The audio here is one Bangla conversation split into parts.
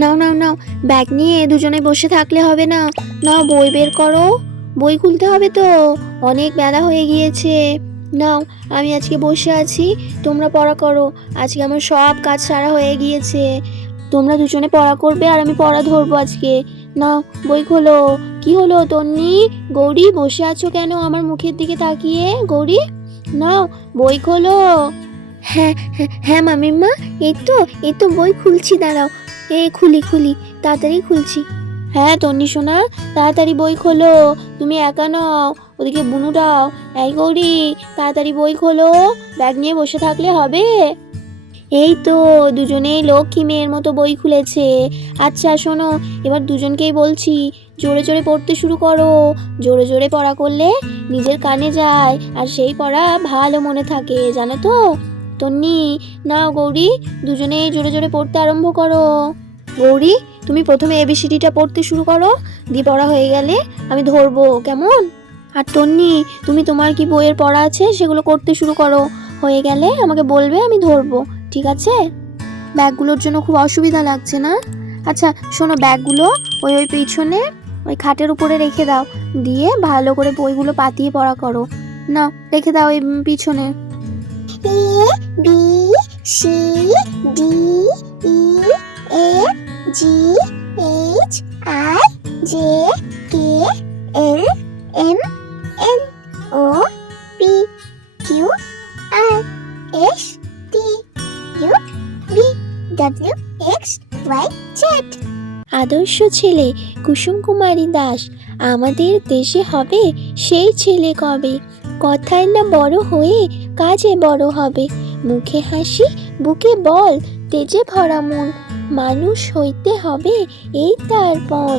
নাও নাও নাও, ব্যাগ নিয়ে দুজনে বসে থাকলে হবে না। নাও বই বের করো, বই খুলতে হবে তো, অনেক বেলা হয়ে গিয়েছে। নাও, আমি আজকে বসে আছি, তোমরা পড়া করো। আজকে আমার সব কাজ সারা হয়ে গিয়েছে। তোমরা দুজনে পড়া করবে আর আমি পড়া ধরবো আজকে। নাও বই খোলো। কি হলো তন্নি, গৌরী বসে আছো কেন আমার মুখের দিকে তাকিয়ে? গৌরী, নাও বই খোলো। হ্যাঁ হ্যাঁ হ্যাঁ মামিমা, এই তো বই খুলছি, দাঁড়াও। খুলি খুলি, তাড়াতাড়ি খুলছি। হ্যাঁ তন্নি সোনা, তাড়াতাড়ি বই খোলো। তুমি একা নও, ওদিকে বুনুটাও। এই গৌরী, তাড়াতাড়ি বই খোলো, ব্যাগ নিয়ে বসে থাকলে হবে? এই তো দুজনেই লক্ষ্মী মেয়ের মতো বই খুলেছে। আচ্ছা শোনো, এবার দুজনকেই বলছি, জোরে জোরে পড়তে শুরু করো। জোরে জোরে পড়া করলে নিজের কানে যায় আর সেই পড়া ভালো মনে থাকে, জানো তো? তন্নি, নাও গৌরী, দুজনেই জোরে জোরে পড়তে আরম্ভ করো। গৌরী, তুমি প্রথমে এবিসিডিটা পড়তে শুরু করো, দিয়ে পড়া হয়ে গেলে আমি ধরবো, কেমন? আর তন্নি, তুমি তোমার কি বইয়ের পড়া আছে সেগুলো করতে শুরু করো, হয়ে গেলে আমাকে বলবে, আমি ধরবো, ঠিক আছে? ব্যাগগুলোর জন্য খুব অসুবিধা লাগছে না? আচ্ছা শোনো, ব্যাগগুলো ওই ওই পিছনে ওই খাটের উপরে রেখে দাও, দিয়ে ভালো করে বইগুলো পাতিয়ে পড়া করো। না, রেখে দাও এই পিছনে। A B C D E F G H I J K L M N O P Q R S T U V W X Y Z. আদর্শ ছেলে কুসুম কুমারী দাস, আমাদের দেশে হবে সেই ছেলে কবে, কথায় না বড় হয়ে কাজে বড় হবে, মুখে হাসি বুকে বল তেজে ভরা মন, মানুষ হইতে হবে এই তার পণ,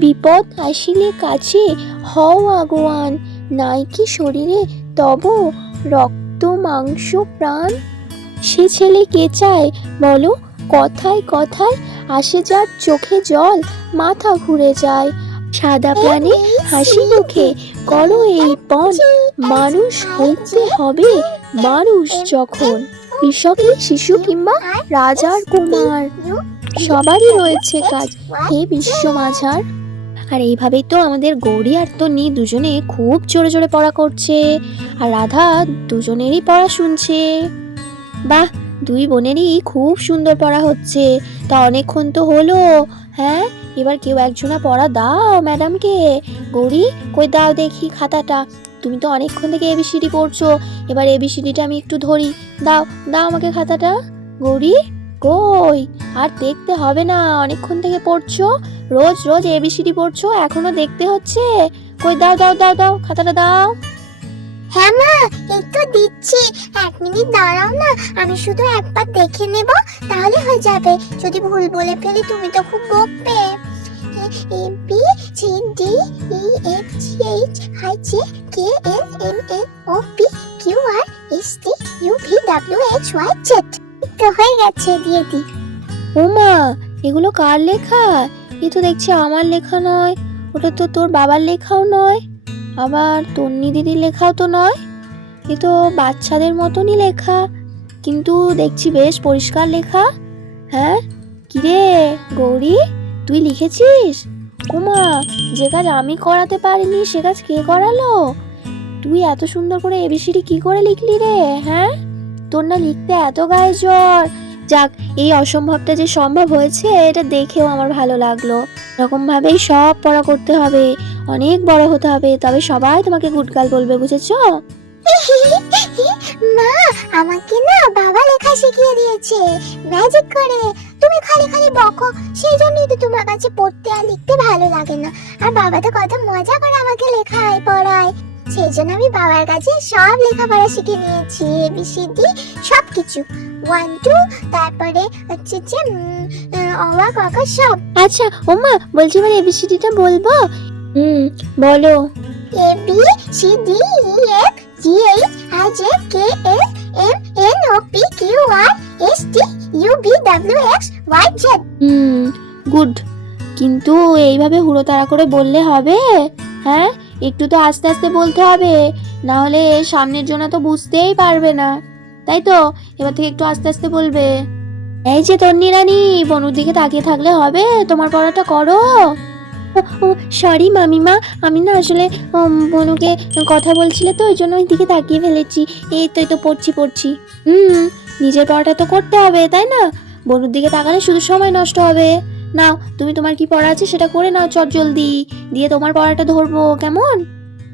বিপদ আসিলে কাছে হও আগুয়ান, নাই কি শরীরে তব রক্ত মাংস প্রাণ, সে ছেলে কে চায় বলো, কথায় কথায় আসে যার চোখে জল, মাথা ঘুরে যায়, সাদা প্রাণে হাসি মুখে করো এই পণ, মানুষ হইতে হবে মানুষ যখন, কৃষকের শিশু কিংবা রাজার কুমার, সবারই রয়েছে কাজ, হে বিশ্ব মাঝার। আর এইভাবেই তো আমাদের গৌরী আর তন্নি দুজনে খুব জোরে জোরে পড়া করছে, আর রাধা দুজনেরই পড়া শুনছে। বাহ, দুই বোনেরই খুব সুন্দর পড়া হচ্ছে। তা অনেকক্ষণ তো হলো, হ্যাঁ, এবার কেউ একজনা পড়া দাও ম্যাডামকে। গৌরী, কই দাও দেখি খাতাটা, তুমি তো অনেকক্ষণ থেকে এবিসিডি পড়ছো, এবার এবিসিডিটা আমি একটু ধরি, দাও দাও আমাকে খাতাটা। গৌরী, কই, আর দেখতে হবে না, অনেকক্ষণ থেকে পড়ছো, রোজ রোজ এবিসিডি পড়ছো, এখনো দেখতে হচ্ছে? কই দাও দাও দাও দাও খাতাটা দাও। হ্যাঁ মা, এই তো দিচ্ছি, 1 মিনিট দাঁড়াও না, আমি শুধু একবার দেখে নেব, তাহলে হয়ে যাবে। যদি ভুল বলে ফেলি তুমি তো খুব বকবে। A B C D E F G H I J K L M N O P Q R S T U V W X Y Z. তো হয়ে গেছে, দিয়ে দি। ওমা, এগুলো কার লেখা? এ তো দেখছি আমার লেখা নয়, ওটা তো তোর বাবার লেখাও নয়, আবার তন্নি দিদির লেখাও তো নয়, এ তো বাচ্চাদের মতনই লেখা, কিন্তু দেখছি বেশ পরিষ্কার লেখা। হ্যাঁ, কিরে গৌরী, তুই লিখেছিস? ওমা, যে কাজ আমি করাতে পারিনি সে কাজ কে করালো? তুই এত সুন্দর করে এবিসিডি কি করে লিখলি রে? হ্যাঁ, তোর না লিখতে এত গায়ে জ্বর। যাক, এই অসম্ভবটা যে সম্ভব হয়েছে এটা দেখেও আমার ভালো লাগলো। এরকম ভাবেই সব পড়া করতে হবে, অনেক বড় হতে হবে, তবে সবাই তোমাকে গুডগার্ল বলবে, বুঝেছো? মা, আমাকে না বাবা লেখা শিখিয়ে দিয়েছে ম্যাজিক করে। তুমি খালি খালি বকো, সেই জন্যই তো তোমার কাছে পড়তে আর লিখতে ভালো লাগে না। আর বাবা তো কত মজা করে আমাকে লেখায় পড়ায়, সেই জন্য আমি বাবার কাছে সব লেখাপড়া শিখে নিয়েছি, এবিসিডি সব কিছু, 1 2, তারপরে হচ্ছে যে অওয়া কাকা সব। আচ্ছা ওমা, বলছি এবার এবিসিডিটা বলবো? বলো। A B C D E F G H I J K L M N O P Q R S T U V W X Y Z. Good, কিন্তু এইভাবে হুড়োতাড়া করে বললে হবে? হ্যাঁ, একটু তো আস্তে আস্তে বলতে হবে, না হলে সামনের জন্য তো বুঝতেই পারবে না, তাই তো? এবার থেকে একটু আস্তে আস্তে বলবে। এই যে তন্নি রানী, বনুর দিকে তাকিয়ে থাকলে হবে? তোমার পড়াটা করো। ও ও সরি মামিমা, আমি না আসলে বনুকে কথা বলছিলে তো ওই জন্য ওই দিকে তাকিয়ে ফেলেছি। এই তো পড়ছি। নিজের পড়াটা তো করতে হবে তাই না? বনুর দিকে তাকালে শুধু সময় নষ্ট হবে। নাও তুমি তোমার কি পড়া আছে সেটা করে নাও চট জলদি, দিয়ে তোমার পড়াটা ধরবো কেমন?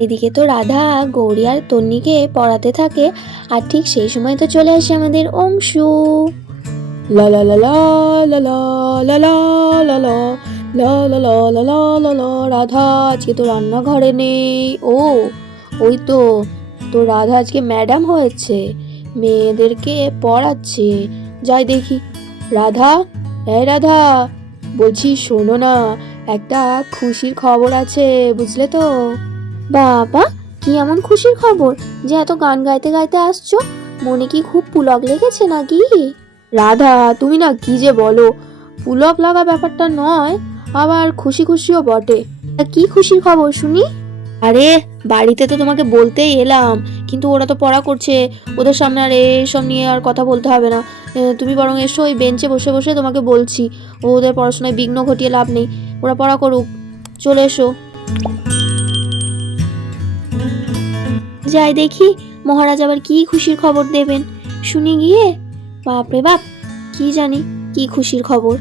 এদিকে তো রাধা গৌরী আর তন্নিকে পড়াতে থাকে, আর ঠিক সেই সময় তো চলে আসে আমাদের অংশু। লা লা লা লা লা লা লা লা লা লা লা লা লা লা লা লা লা। রাধা আজকে তো রান্নাঘরে নেই। ও ওই তো, তো রাধা আজকে ম্যাডাম হয়েছে, মেয়েদেরকে পড়াচ্ছে। যাই দেখি। রাধা, এই রাধা, বলছি শোনো না, একটা খুশির খবর আছে বুঝলে তো। বাবা, কি এমন খুশির খবর যে এত গান গাইতে গাইতে আসছো? মনে কি খুব পুলক লেগেছে নাকি? রাধা, তুমি না কি যে বলো, পুলক লাগা ব্যাপারটা নয়, আবার খুশি খুশিও বটে। তা কি খুশির খবর শুনি? আরে বাড়িতে তো তোমাকে বলতেই এলাম, কিন্তু ওরা তো পড়া করছে, ওদের সামনে আর এসব নিয়ে আর কথা বলতে হবে না। তুমি বরং এসো, ওই বেঞ্চে বসে বসে তোমাকে বলছি। ওদের পড়াশোনায় বিঘ্ন ঘটিয়ে লাভ নেই, ওরা পড়া করুক। চলে এসো। যাই দেখি মহারাজ আবার কি খুশির খবর দেবেন, শুনি গিয়ে। বাপরে বাপ, কি জানি কি খুশির খবর।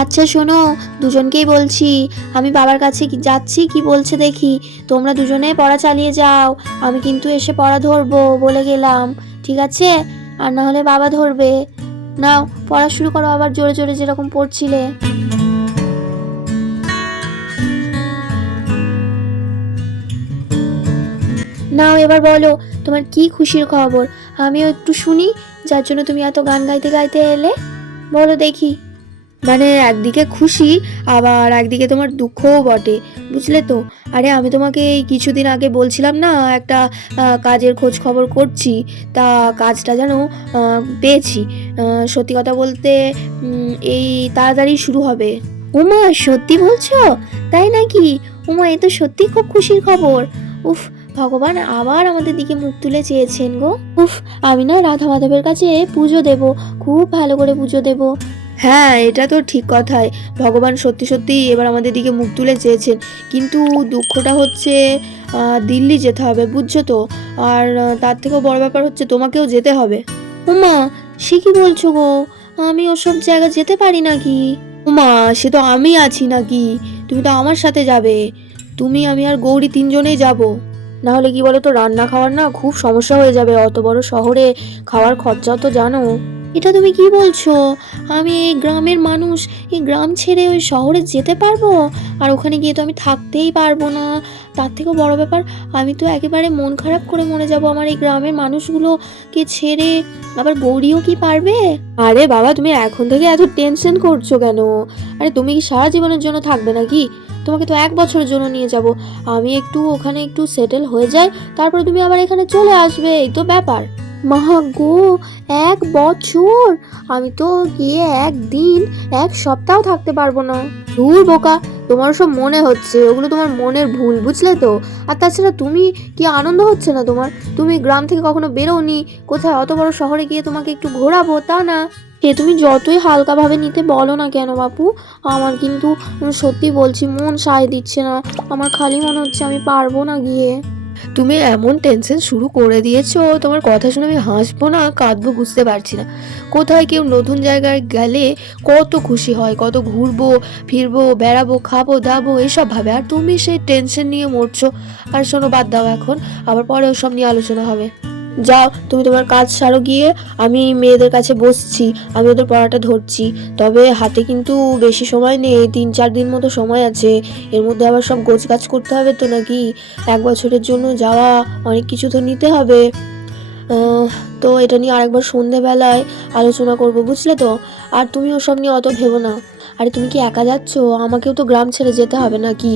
আচ্ছা শোনো, দুজনকেই বলছি, আমি বাবার কাছে যাচ্ছি, কি বলছে দেখি। তোমরা দুজনে পড়া চালিয়ে যাও, আমি কিন্তু এসে পড়া ধরবো বলে গেলাম, ঠিক আছে? আর না হলে বাবা ধরবে। নাও পড়া শুরু করো আবার জোরে জোরে যেরকম পড়ছিলে। নাও এবার বলো, তোমার কি খুশির খবর, আমিও একটু শুনি, যার জন্য তুমি এত গান গাইতে গাইতে এলে। বলো দেখি। মানে একদিকে খুশি, আবার একদিকে তোমার দুঃখও বটে, বুঝলে তো। আরে আমি তোমাকে এই কিছুদিন আগে বলছিলাম না, একটা কাজের খোঁজ খবর করছি, তা কাজটা যেন পেয়েছি। সত্যি কথা বলতে এই তাড়াতাড়ি শুরু হবে। উমা, সত্যি বলছো? তাই নাকি? উমা, এ তো সত্যি খুব খুশির খবর। উফ, ভগবান আবার আমাদের দিকে মুখ তুলে চেয়েছেন গো। উফ, আমি না রাধা মাধবের কাছে পুজো দেব, খুব ভালো করে পুজো দেব। হ্যাঁ, এটা তো ঠিক কথাই, ভগবান সত্যি সত্যি এবার আমাদের দিকে মুখ তুলে চেয়েছেন। কিন্তু দুঃখটা হচ্ছে দিল্লি যেতে হবে, বুঝছো তো। আর তার থেকেও বড় ব্যাপার হচ্ছে তোমাকেও যেতে হবে। উমা, সে কি বলছো গো? আমি ওসব জায়গা যেতে পারি নাকি? উমা, সে তো আমি আছি নাকি, তুমি তো আমার সাথে যাবে। তুমি, আমি আর গৌরী তিনজনেই যাব। না হলে কি বলো তো, রান্না খাওয়ার না খুব সমস্যা হয়ে যাবে, অত বড় শহরে খাওয়ার খরচাও তো জানো। এটা তুমি কি বলছো? আমি এই গ্রামের মানুষ, এই গ্রাম ছেড়ে ওই শহরে যেতে পারবো? আর ওখানে গিয়ে তো আমি থাকতেই পারবো না। তার থেকেও বড় ব্যাপার, আমি তো একেবারে মন খারাপ করে মরে যাব আমার এই গ্রামের মানুষগুলোকে ছেড়ে। আবার গৌরীও কি পারবে? আরে বাবা, তুমি এখন থেকে এত টেনশন করছো কেন? আরে তুমি কি সারা জীবনের জন্য থাকবে নাকি? তোমাকে তো 1 বছরের জন্য নিয়ে যাব। আমি একটু ওখানে একটু সেটেল হয়ে যাই, তারপরে তুমি আবার এখানে চলে আসবে, এই তো ব্যাপার। মা গো, 1 বছর? আমি তো গিয়ে একদিন, 1 সপ্তাহ থাকতে পারবো না। দূর বোকা, তোমার সব মনে হচ্ছে, ওগুলো তোমার মনের ভুল, বুঝলে তো। আর তাছাড়া তুমি কি আনন্দ হচ্ছে না তোমার? তুমি গ্রাম থেকে কখনো বেরোনি, কোথায় অত বড় শহরে গিয়ে তোমাকে একটু ঘোরাবো, তা না। সে তুমি যতই হালকাভাবে নিতে বলো না কেন বাপু, আমার কিন্তু সত্যি বলছি মন সায় দিচ্ছে না। আমার খালি মনে হচ্ছে আমি পারবো না গিয়ে। তুমি এমন টেনশন শুরু করে দিয়েছো, তোমার কথা শুনে আমি হাসবো না কাঁদবো বুঝতে পারছি না। কোথায় কেউ নতুন জায়গায় গেলে কত খুশি হয়, কত ঘুরবো ফিরবো বেড়াবো খাবো দাবো এসব ভাবে, আর তুমি সেই টেনশন নিয়ে মরছো। আর শোনো, বাদ দাও এখন, আবার পরে ওসব নিয়ে আলোচনা হবে। যাও তুমি তোমার কাজ সারো গিয়ে, আমি মেয়েদের কাছে বসছি, আমি ওদের পড়াটা ধরছি। তবে হাতে কিন্তু বেশি সময় নেই, 3-4 দিন মতো সময় আছে। এর মধ্যে আবার সব গোছগাছ করতে হবে তো নাকি, 1 বছরের জন্য যাওয়া, অনেক কিছু তো নিতে হবে। তো এটা নিয়ে আরেকবার সন্ধেবেলায় আলোচনা করব, বুঝলে তো। আর তুমি ওসব নিয়ে অত ভেবো না। আরে তুমি কি একা যাচ্ছ? আমাকেও তো গ্রাম ছেড়ে যেতে হবে নাকি,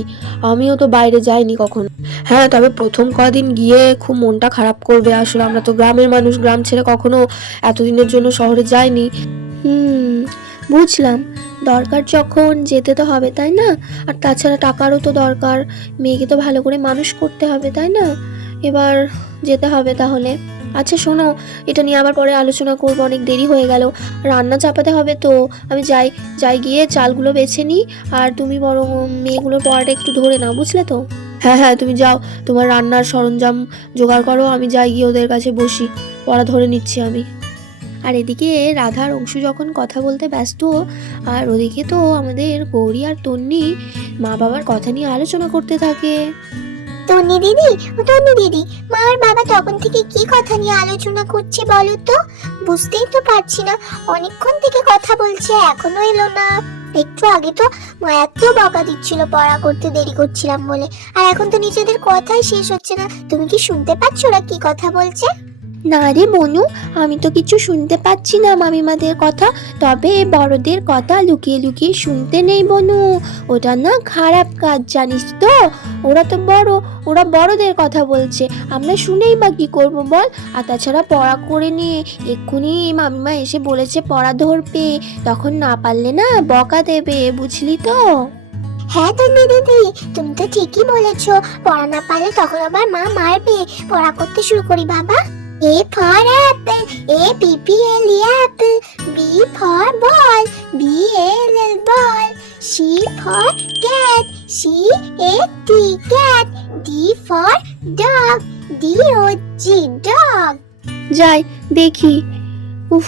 আমিও তো বাইরে যাইনি কখন। হ্যাঁ, তবে প্রথম কদিন গিয়ে খুব মনটা খারাপ করবে, আসলে আমরা তো গ্রামের মানুষ, গ্রাম ছেড়ে কখনো এতদিনের জন্য শহরে যাইনি। বুঝলাম, দরকার যখন যেতে তো হবে তাই না। আর তাছাড়া টাকারও তো দরকার, মেয়েকে তো ভালো করে মানুষ করতে হবে তাই না। এবার যেতে হবে তাহলে। আচ্ছা শোনো, এটা নিয়ে আবার পরে আলোচনা করবো, অনেক দেরি হয়ে গেল, রান্না চাপাতে হবে তো। আমি যাই যাই গিয়ে চালগুলো বেছে নিই, আর তুমি বরং মেয়েগুলোর পড়াটা একটু ধরে নাও, বুঝলে তো? হ্যাঁ হ্যাঁ, তুমি যাও, তোমার রান্নার সরঞ্জাম জোগাড় করো, আমি যাই গিয়ে ওদের কাছে বসি, পড়া ধরে নিচ্ছি আমি। আর এদিকে রাধার অংশু যখন কথা বলতে ব্যস্ত, আর ওদিকে তো আমাদের গৌরী আর তন্নি মা বাবার কথা নিয়ে আলোচনা করতে থাকে। তন্নি দিদি, ও তন্নি দিদি, মা আর বাবা তখন থেকে কি কথা নিয়ে আলোচনা করছে বলো তো? বুঝতেই তো পারছি না, অনেকক্ষণ থেকে কথা বলছে, এখনো এলো না। একটু আগে তো মা এত বকা দিচ্ছিল পড়া করতে দেরি করছিলাম বলে, আর এখন তো নিজেদের কথাই শেষ হচ্ছে না। তুমি কি শুনতে পাচ্ছ ওরা কি কথা বলছে? না রে বনু, আমি তো কিছু শুনতে পাচ্ছি না মামিমাদের কথা, তবে বড়দের কথা লুকিয়ে লুকিয়ে শুনতে নেই বনু, ওটা না খারাপ কাজ, জানিস তো? ওরা তো বড়, ওরা বড়দের কথা বলছে, আমরা শুনেই বা কি করবো বল? আর তাছাড়া পড়া করে নিয়ে এক্ষুনি মামিমা এসে বলেছে পড়া ধরবে, তখন না পারলে না বকা দেবে, বুঝলি তো? হ্যাঁ তন্নি দিদি, তুমি তো ঠিকই বলেছো, পড়া না পারলে তখন আবার মা মারবে। পড়া করতে শুরু করি বাবা। A for apple, A-P-P-L-E apple, B for ball, B-A-L-L ball, C for cat, C-A-T cat, D for dog, D-O-G dog. যাই দেখি। উফ,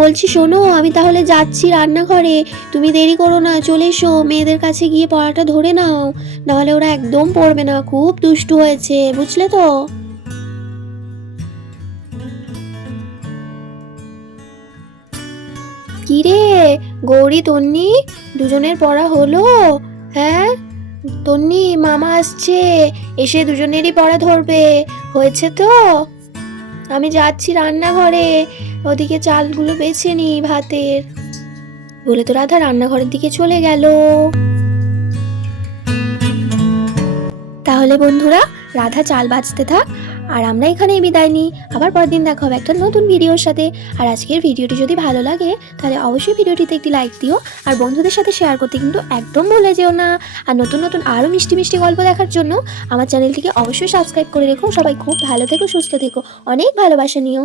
বলছি শোনো, আমি তাহলে যাচ্ছি রান্নাঘরে, তুমি দেরি করো না, চলে এসো, মেয়েদের কাছে গিয়ে পড়াটা ধরে নাও, নাহলে ওরা একদম পড়বে না, খুব দুষ্টু হয়েছে, বুঝলে তো? কি রে গৌরী, তন্নি, দুজনের পড়া হলো? হ্যাঁ তন্নি, মামা আসছে, এসে দুজনেরই পড়া ধরবে, হয়েছে তো? আমি যাচ্ছি রান্নাঘরে, ওদিকে চালগুলো বেছে নি ভাতের, বলে তো রাধা রান্নাঘরের দিকে চলে গেল। তাহলে বন্ধুরা, রাধা চাল বাছতে থাক, আর আমরা এখানেই বিদায় নিই, আবার পরের দিন দেখা হবে একটা নতুন ভিডিওর সাথে। আর আজকের ভিডিওটি যদি ভালো লাগে তাহলে অবশ্যই ভিডিওটিতে একটি লাইক দিও, আর বন্ধুদের সাথে শেয়ার করতে কিন্তু একদম ভুলে যেও না। আর নতুন নতুন আরও মিষ্টি মিষ্টি গল্প দেখার জন্য আমার চ্যানেলটিকে অবশ্যই সাবস্ক্রাইব করে রেখো। সবাই খুব ভালো থেকো, সুস্থ থেকো, অনেক ভালোবাসা নিও।